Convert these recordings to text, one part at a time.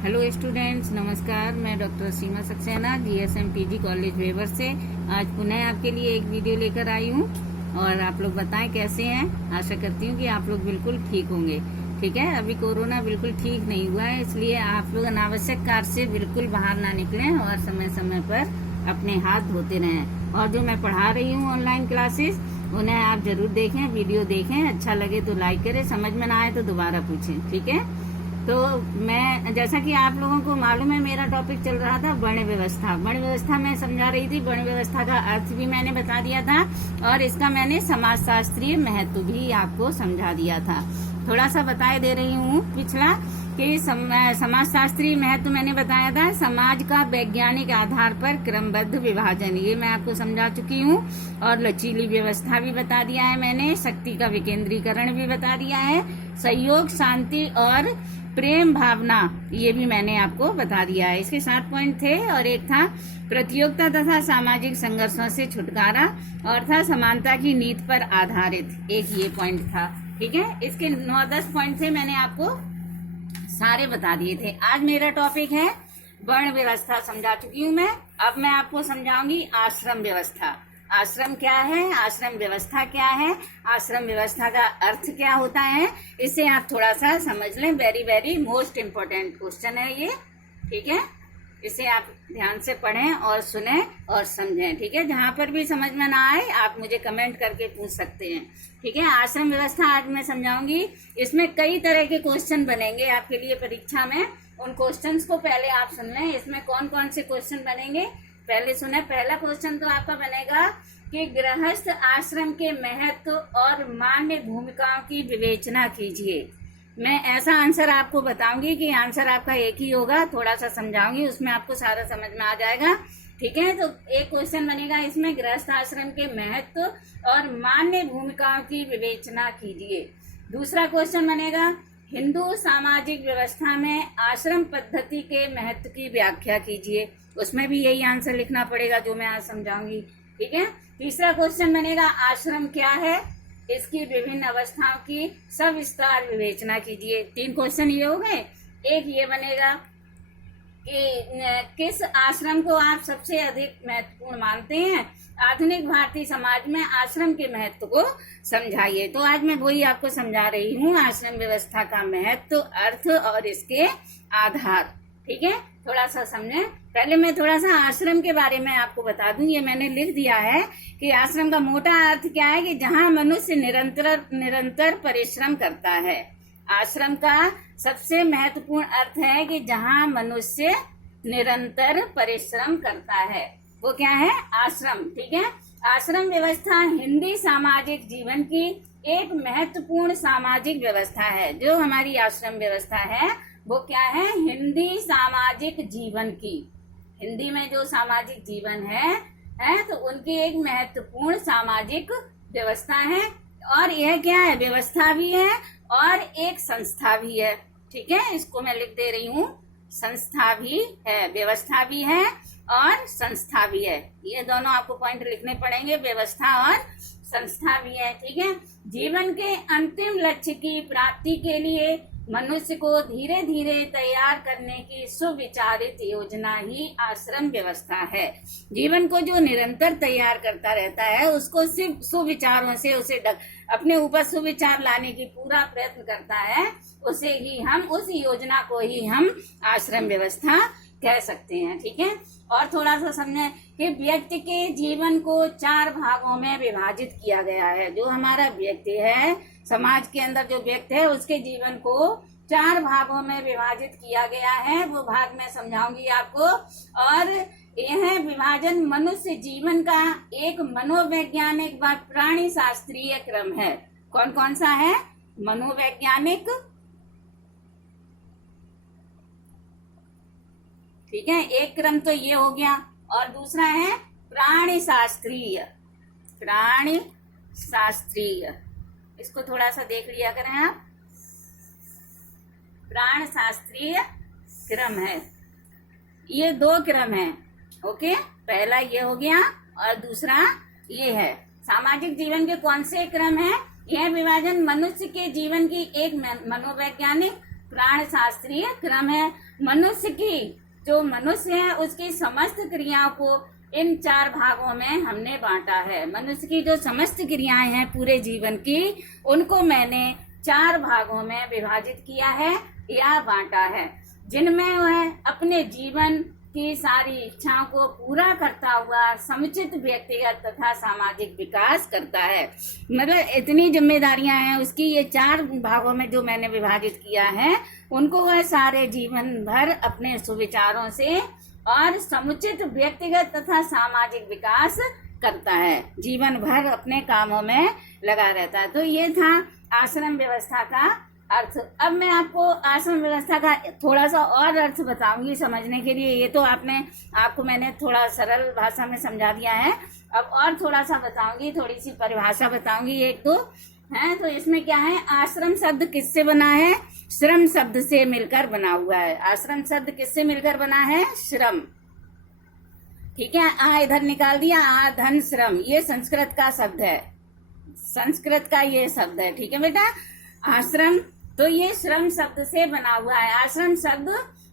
Hello students, नमस्कार। मैं doctor Seema Saxena GSM PG college Bewar से आज पुनः आपके लिए एक वीडियो लेकर आई हूँ। और आप लोग बताएं कैसे हैं। आशा करती हूँ कि आप लोग बिल्कुल ठीक होंगे। ठीक है, अभी कोरोना बिल्कुल ठीक नहीं हुआ है, इसलिए आप लोग अनावश्यक कार्य से बिल्कुल बाहर ना निकलें और समय समय पर अपने हाथ धोते रहें। और जो मैं पढ़ा रही हूँ ऑनलाइन क्लासेस, उन्हें आप जरूर देखें, वीडियो देखें। अच्छा लगे तो लाइक करें, समझ में ना आए तो दोबारा पूछें। ठीक है, तो मैं जैसा कि आप लोगों को मालूम है, मेरा टॉपिक चल रहा था वर्ण व्यवस्था। वर्ण व्यवस्था मैं समझा रही थी, वर्ण व्यवस्था का अर्थ भी मैंने बता दिया था और इसका मैंने समाजशास्त्रीय महत्व भी आपको समझा दिया था। थोड़ा सा बताए दे रही हूँ पिछला कि समाजशास्त्रीय महत्व मैंने बताया था समाज का वैज्ञानिक आधार पर क्रमबद्ध विभाजन, ये मैं आपको समझा चुकी हूँ। और लचीली व्यवस्था भी बता दिया है मैंने, शक्ति का विकेंद्रीकरण भी बता दिया है, सहयोग, शांति और प्रेम भावना, ये भी मैंने आपको बता दिया है। इसके 7 पॉइंट थे और एक था प्रतियोगिता तथा सामाजिक संघर्षों से छुटकारा और था समानता की नीति पर आधारित, एक ये पॉइंट था। ठीक है, इसके 9-10 पॉइंट थे, मैंने आपको सारे बता दिए थे। आज मेरा टॉपिक है वर्ण व्यवस्था, समझा चुकी हूँ मैं। अब मैं आपको समझाऊंगी आश्रम व्यवस्था। आश्रम क्या है, आश्रम व्यवस्था क्या है, आश्रम व्यवस्था का अर्थ क्या होता है, इसे आप थोड़ा सा समझ लें। Very very most important question है ये। ठीक है, इसे आप ध्यान से पढ़ें और सुने और समझें। ठीक है, जहाँ पर भी समझ में ना आए आप मुझे कमेंट करके पूछ सकते हैं। ठीक है, आश्रम व्यवस्था आज मैं समझाऊंगी। इसमें कई तरह के क्वेश्चन बनेंगे आपके लिए परीक्षा में। उन क्वेश्चंस को पहले आप सुन लें। इसमें कौन कौन से क्वेश्चन बनेंगे पहले सुने। पहला क्वेश्चन तो आपका बनेगा कि गृहस्थ आश्रम के महत्व और मान्य भूमिकाओं की विवेचना कीजिए। मैं ऐसा आंसर आपको बताऊंगी कि आंसर आपका एक ही होगा, थोड़ा सा समझाऊंगी, उसमें आपको सारा समझ में आ जाएगा। ठीक है, तो एक क्वेश्चन बनेगा इसमें गृहस्थ आश्रम के महत्व और मान्य भूमिकाओं की विवेचना कीजिए। दूसरा क्वेश्चन बनेगा हिंदू सामाजिक व्यवस्था में आश्रम पद्धति के महत्व की व्याख्या कीजिए। उसमें भी यही आंसर लिखना पड़ेगा जो मैं आज समझाऊंगी। ठीक है, तीसरा क्वेश्चन बनेगा आश्रम क्या है, इसकी विभिन्न अवस्थाओं की सविस्तार विवेचना कीजिए। 3 क्वेश्चन ये हो गए। एक ये बनेगा कि किस आश्रम को आप सबसे अधिक महत्वपूर्ण मानते हैं, आधुनिक भारतीय समाज में आश्रम के महत्व को समझाइए। तो आज मैं वही आपको समझा रही हूँ, आश्रम व्यवस्था का महत्व, अर्थ और इसके आधार। ठीक है, थोड़ा सा समझें। पहले मैं थोड़ा सा आश्रम के बारे में आपको बता दूं। ये मैंने लिख दिया है कि आश्रम का मोटा अर्थ क्या है कि जहां मनुष्य निरंतर परिश्रम करता है। आश्रम का सबसे महत्वपूर्ण अर्थ है कि जहां मनुष्य निरंतर परिश्रम करता है, वो क्या है, आश्रम। ठीक है, आश्रम व्यवस्था हिंदी सामाजिक जीवन की एक महत्वपूर्ण सामाजिक व्यवस्था है। जो हमारी आश्रम व्यवस्था है वो क्या है, हिंदी सामाजिक जीवन की, हिंदी में जो सामाजिक जीवन है तो उनकी एक महत्वपूर्ण सामाजिक व्यवस्था है। और यह क्या है, व्यवस्था भी है और एक संस्था भी है। ठीक है, इसको मैं लिख दे रही हूँ, संस्था भी है, व्यवस्था भी है और संस्था भी है। ये दोनों आपको पॉइंट लिखने पड़ेंगे, व्यवस्था और संस्था भी है। ठीक है, जीवन के अंतिम लक्ष्य की प्राप्ति के लिए मनुष्य को धीरे धीरे तैयार करने की सुविचारित योजना ही आश्रम व्यवस्था है। जीवन को जो निरंतर तैयार करता रहता है, उसको सिर्फ सुविचारों से उसे अपने ऊपर सुविचार लाने की पूरा प्रयत्न करता है, उसे ही हम, उस योजना को ही हम आश्रम व्यवस्था कह सकते हैं। ठीक है, और थोड़ा सा समझें कि व्यक्ति के जीवन को 4 भागों में विभाजित किया गया है। जो हमारा व्यक्ति है, समाज के अंदर जो व्यक्ति है, उसके जीवन को 4 भागों में विभाजित किया गया है। वो भाग मैं समझाऊंगी आपको। और यह विभाजन मनुष्य जीवन का एक मनोवैज्ञानिक व प्राणी शास्त्रीय क्रम है। कौन कौन सा है, मनोवैज्ञानिक, ठीक है, एक क्रम तो ये हो गया, और दूसरा है प्राणी शास्त्रीय। प्राणी शास्त्रीय, इसको थोड़ा सा देख लिया करें आप। प्राण शास्त्रीय क्रम है, ये 2 क्रम है। ओके, पहला ये हो गया और दूसरा ये है। सामाजिक जीवन के कौन से क्रम है, यह विभाजन मनुष्य के जीवन की एक मनोवैज्ञानिक प्राण शास्त्रीय क्रम है। मनुष्य की जो मनुष्य है उसकी समस्त क्रियाओं को इन 4 भागों में हमने बांटा है। मनुष्य की जो समस्त क्रियाएं हैं पूरे जीवन की, उनको मैंने 4 भागों में विभाजित किया है या बांटा है, जिनमें वह अपने जीवन की सारी इच्छाओं को पूरा करता हुआ समुचित व्यक्तिगत तथा सामाजिक विकास करता है। मतलब इतनी जिम्मेदारियां हैं उसकी, ये 4 भागों में जो मैंने विभाजित किया है, उनको वह सारे जीवन भर अपने सुविचारों से और समुचित व्यक्तिगत तथा सामाजिक विकास करता है, जीवन भर अपने कामों में लगा रहता है। तो ये था आश्रम व्यवस्था का अर्थ। अब मैं आपको आश्रम व्यवस्था का थोड़ा सा और अर्थ बताऊंगी समझने के लिए। ये तो आपको मैंने थोड़ा सरल भाषा में समझा दिया है, अब और थोड़ा सा बताऊंगी, थोड़ी सी परिभाषा बताऊंगी एक दो है। तो इसमें क्या है, आश्रम शब्द किससे बना है? श्रम शब्द से मिलकर बना हुआ है। आश्रम शब्द किससे मिलकर बना है? श्रम। ठीक है, आ इधर निकाल दिया, आ धन श्रम, ये संस्कृत का शब्द है, संस्कृत का ये शब्द है। ठीक है बेटा, आश्रम तो ये श्रम शब्द से बना हुआ है। आश्रम शब्द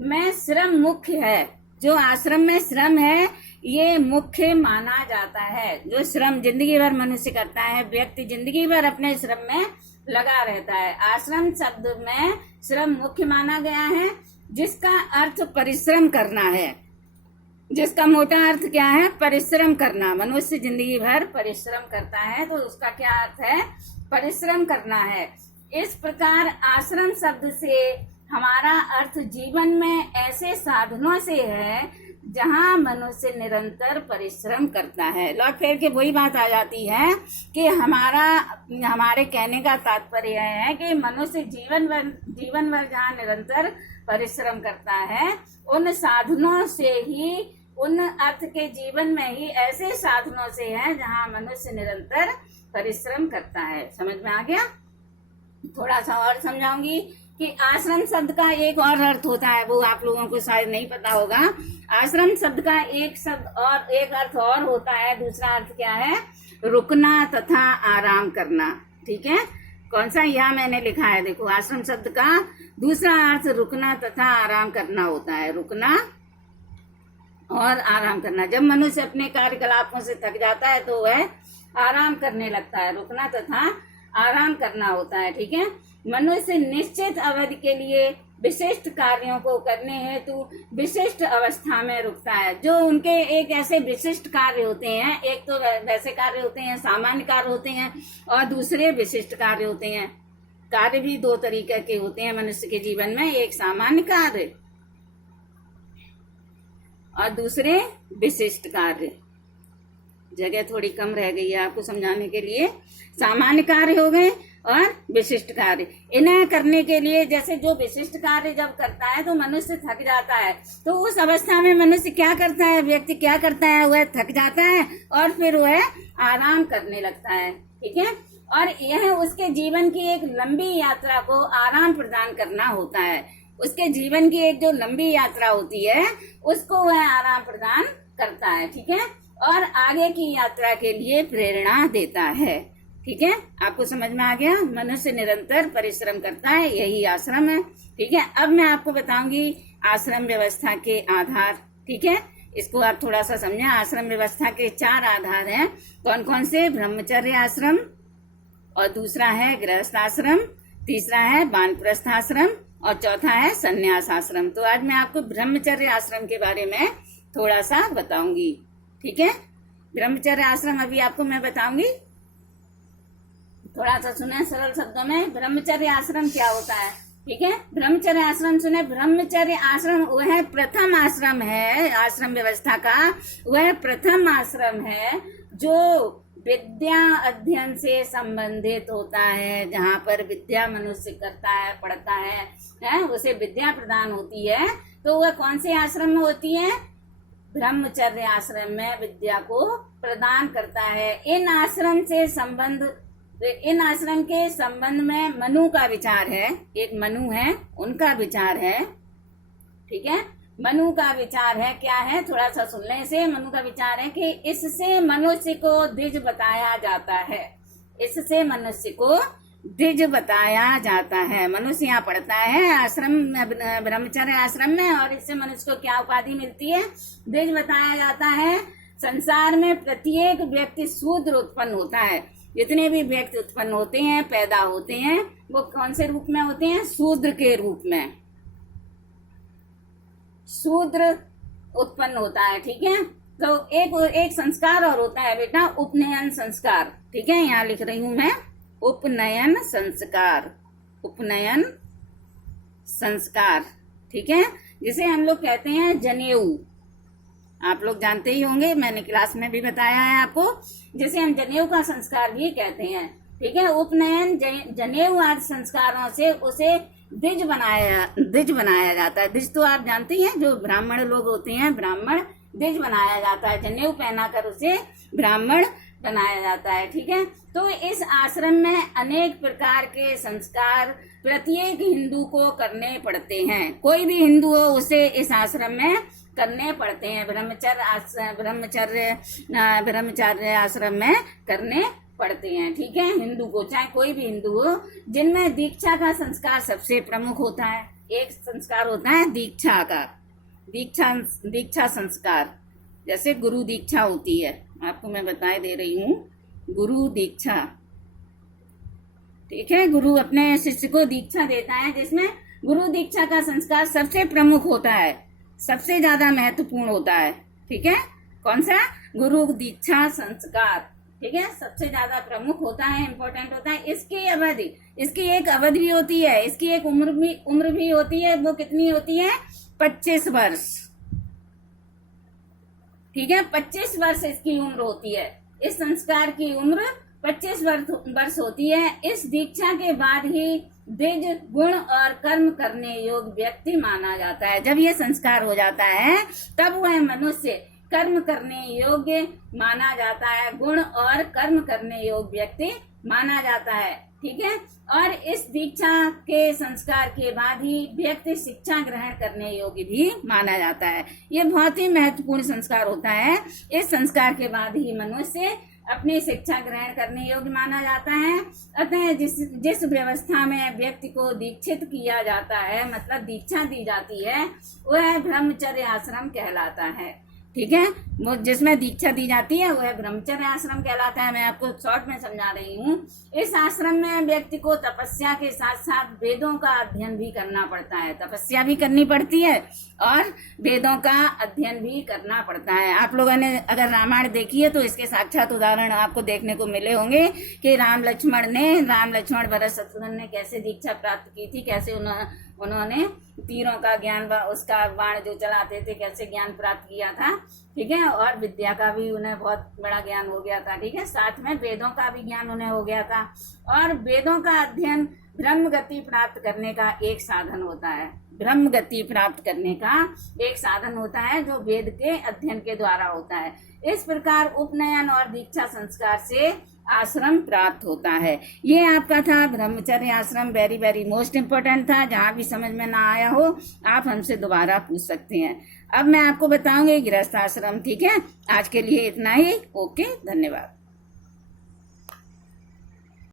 में श्रम मुख्य है, जो आश्रम में श्रम है ये मुख्य माना जाता है। जो श्रम जिंदगी भर मनुष्य करता है, व्यक्ति जिंदगी भर अपने श्रम में लगा रहता है, आश्रम शब्द में श्रम मुख्य माना गया है, जिसका अर्थ परिश्रम करना है। जिसका मोटा अर्थ क्या है? परिश्रम करना। मनुष्य जिंदगी भर परिश्रम करता है, तो उसका क्या अर्थ है? परिश्रम करना है। इस प्रकार आश्रम शब्द से हमारा अर्थ जीवन में ऐसे साधनों से है जहां मनुष्य निरंतर परिश्रम करता है। लौट फेर के वही बात आ जाती है कि हमारे कहने का तात्पर्य है कि मनुष्य जीवन भर जहां निरंतर परिश्रम करता है, उन साधनों से ही, उन अर्थ के जीवन में ही ऐसे साधनों से है जहां मनुष्य निरंतर परिश्रम करता है। समझ में आ गया? थोड़ा सा और समझाऊंगी कि आश्रम शब्द का एक और अर्थ होता है, वो आप लोगों को शायद नहीं पता होगा। आश्रम शब्द का एक अर्थ और होता है। दूसरा अर्थ क्या है? रुकना तथा आराम करना। ठीक है, कौन सा? यहाँ मैंने लिखा है, देखो, आश्रम शब्द का दूसरा अर्थ रुकना तथा आराम करना होता है। रुकना और आराम करना। जब मनुष्य अपने कार्यकलापों से थक जाता है तो वह आराम करने लगता है, रुकना तथा आराम करना होता है। ठीक है, मनुष्य निश्चित अवधि के लिए विशिष्ट कार्यों को करने हेतु विशिष्ट अवस्था में रुकता है। जो उनके एक ऐसे विशिष्ट कार्य होते हैं, एक तो वैसे कार्य होते हैं, सामान्य कार्य होते हैं, और दूसरे विशिष्ट कार्य होते हैं। कार्य भी 2 तरीके के होते हैं मनुष्य के जीवन में, एक सामान्य कार्य और दूसरे विशिष्ट कार्य। जगह थोड़ी कम रह गई है आपको समझाने के लिए। सामान्य कार्य हो गए और विशिष्ट कार्य। इन्हें करने के लिए, जैसे जो विशिष्ट कार्य जब करता है तो मनुष्य थक जाता है, तो उस अवस्था में मनुष्य क्या करता है, व्यक्ति क्या करता है, वह थक जाता है और फिर वह आराम करने लगता है। ठीक है, और यह उसके जीवन की एक लंबी यात्रा को आराम प्रदान करना होता है। उसके जीवन की एक जो लंबी यात्रा होती है उसको वह आराम प्रदान करता है। ठीक है, और आगे की यात्रा के लिए प्रेरणा देता है। ठीक है, आपको समझ में आ गया? मनुष्य निरंतर परिश्रम करता है, यही आश्रम है। ठीक है, अब मैं आपको बताऊंगी आश्रम व्यवस्था के आधार। ठीक है, इसको आप थोड़ा सा समझें। आश्रम व्यवस्था के 4 आधार हैं। कौन कौन से? ब्रह्मचर्य आश्रम, और दूसरा है गृहस्थ आश्रम, तीसरा है वानप्रस्थ आश्रम, और चौथा है संन्यास आश्रम। तो आज मैं आपको ब्रह्मचर्य आश्रम के बारे में थोड़ा सा बताऊंगी। ठीक है, ब्रह्मचर्य आश्रम अभी आपको मैं बताऊंगी, थोड़ा सा सुने सरल शब्दों में। ब्रह्मचर्य आश्रम क्या होता है? ठीक है, ब्रह्मचर्य आश्रम सुने। ब्रह्मचर्य आश्रम वह प्रथम आश्रम है, आश्रम व्यवस्था का वह प्रथम आश्रम है जो विद्या अध्ययन से संबंधित होता है। जहाँ पर विद्या मनुष्य करता है, पढ़ता है, उसे विद्या प्रदान होती है। तो वह कौन से आश्रम में होती है? ब्रह्मचर्य आश्रम में विद्या को प्रदान करता है। इन आश्रम के संबंध में मनु का विचार है। एक मनु है, उनका विचार है। ठीक है, मनु का विचार है, क्या है? थोड़ा सा सुन लें इसे। मनु का विचार है कि इससे मनुष्य को द्विज बताया जाता है। इससे मनुष्य को द्विज बताया जाता है। मनुष्य यहाँ पढ़ता है आश्रम ब्रह्मचर्य आश्रम में, और इससे मनुष्य को क्या उपाधि मिलती है? द्विज बताया जाता है। संसार में प्रत्येक व्यक्ति शूद्र उत्पन्न होता है। जितने भी व्यक्ति उत्पन्न होते हैं, पैदा होते हैं, वो कौन से रूप में होते हैं? शूद्र के रूप में शूद्र उत्पन्न होता है। ठीक है, तो एक संस्कार और होता है बेटा, उपनयन संस्कार। ठीक है, यहाँ लिख रही हूं मैं, उपनयन संस्कार, उपनयन संस्कार। ठीक है, जिसे हम लोग कहते हैं जनेऊ। आप लोग जानते ही होंगे, मैंने क्लास में भी बताया है आपको, जिसे हम जनेऊ का संस्कार भी कहते हैं। ठीक है, उपनयन जनेऊ आदि संस्कारों से उसे द्विज बनाया जाता है। द्विज तो आप जानते हैं, जो ब्राह्मण लोग होते हैं, ब्राह्मण द्विज बनाया जाता है। जनेऊ पहनाकर उसे ब्राह्मण बनाया जाता है। ठीक है, तो इस आश्रम में अनेक प्रकार के संस्कार प्रत्येक हिंदू को करने पड़ते हैं। कोई भी हिंदू हो उसे इस आश्रम में करने पड़ते हैं। ब्रह्मचर्य आश्रम में करने पड़ते हैं। ठीक है, हिंदू को, चाहे कोई भी हिंदू हो, जिनमें दीक्षा का संस्कार सबसे प्रमुख होता है। एक संस्कार होता है दीक्षा का, दीक्षा संस्कार। जैसे गुरु दीक्षा होती है, आपको मैं बता दे रही हूँ, गुरु दीक्षा। ठीक है, गुरु अपने शिष्य को दीक्षा देता है, जिसमें गुरु दीक्षा का संस्कार सबसे प्रमुख होता है, सबसे ज्यादा महत्वपूर्ण होता है। ठीक है, कौन सा? गुरु दीक्षा संस्कार। ठीक है, सबसे ज्यादा प्रमुख होता है, इम्पोर्टेंट होता है। इसकी एक अवधि भी होती है, इसकी एक उम्र भी होती है। वो कितनी होती है? 25 वर्ष। ठीक है, 25 वर्ष इसकी उम्र होती है। इस संस्कार की उम्र 25 वर्ष होती है। इस दीक्षा के बाद ही द्विज गुण और कर्म करने योग्य व्यक्ति माना जाता है। जब ये संस्कार हो जाता है तब वह मनुष्य कर्म करने योग्य माना जाता है, गुण और कर्म करने योग्य व्यक्ति माना जाता है। ठीक है, और इस दीक्षा के संस्कार के बाद ही व्यक्ति शिक्षा ग्रहण करने योग्य भी माना जाता है। ये बहुत ही महत्वपूर्ण संस्कार होता है। इस संस्कार के बाद ही मनुष्य अपनी शिक्षा ग्रहण करने योग्य माना जाता है। अतः जिस व्यवस्था में व्यक्ति को दीक्षित किया जाता है, मतलब दीक्षा दी जाती है, वह ब्रह्मचर्य आश्रम कहलाता है। ठीक है, वो जिसमें दीक्षा दी जाती है वह ब्रह्मचर्य आश्रम कहलाता है। मैं आपको शॉर्ट में समझा रही हूँ। इस आश्रम में व्यक्ति को तपस्या के साथ साथ वेदों का अध्ययन भी करना पड़ता है। तपस्या भी करनी पड़ती है और वेदों का अध्ययन भी करना पड़ता है। आप लोगों ने अगर रामायण देखी है तो इसके साक्षात उदाहरण आपको देखने को मिले होंगे कि राम लक्ष्मण भरत शत्रुघ्न ने कैसे दीक्षा प्राप्त की थी, कैसे उन्होंने तीरों का ज्ञान, उसका बाण जो चलाते थे, कैसे ज्ञान प्राप्त किया था। ठीक है, और विद्या का भी उन्हें बहुत बड़ा ज्ञान हो गया था। ठीक है, साथ में वेदों का भी ज्ञान उन्हें हो गया था। और वेदों का अध्ययन ब्रह्म गति प्राप्त करने का एक साधन होता है। ब्रह्म गति प्राप्त करने का एक साधन होता है जो वेद के अध्ययन के द्वारा होता है। इस प्रकार उपनयन और दीक्षा संस्कार से आश्रम प्राप्त होता है। ये आपका था ब्रह्मचर्य आश्रम, वेरी वेरी मोस्ट इम्पोर्टेंट था। जहाँ भी समझ में ना आया हो आप हमसे दोबारा पूछ सकते हैं। अब मैं आपको बताऊंगी गृहस्थ आश्रम। ठीक है, आज के लिए इतना ही। ओके, धन्यवाद।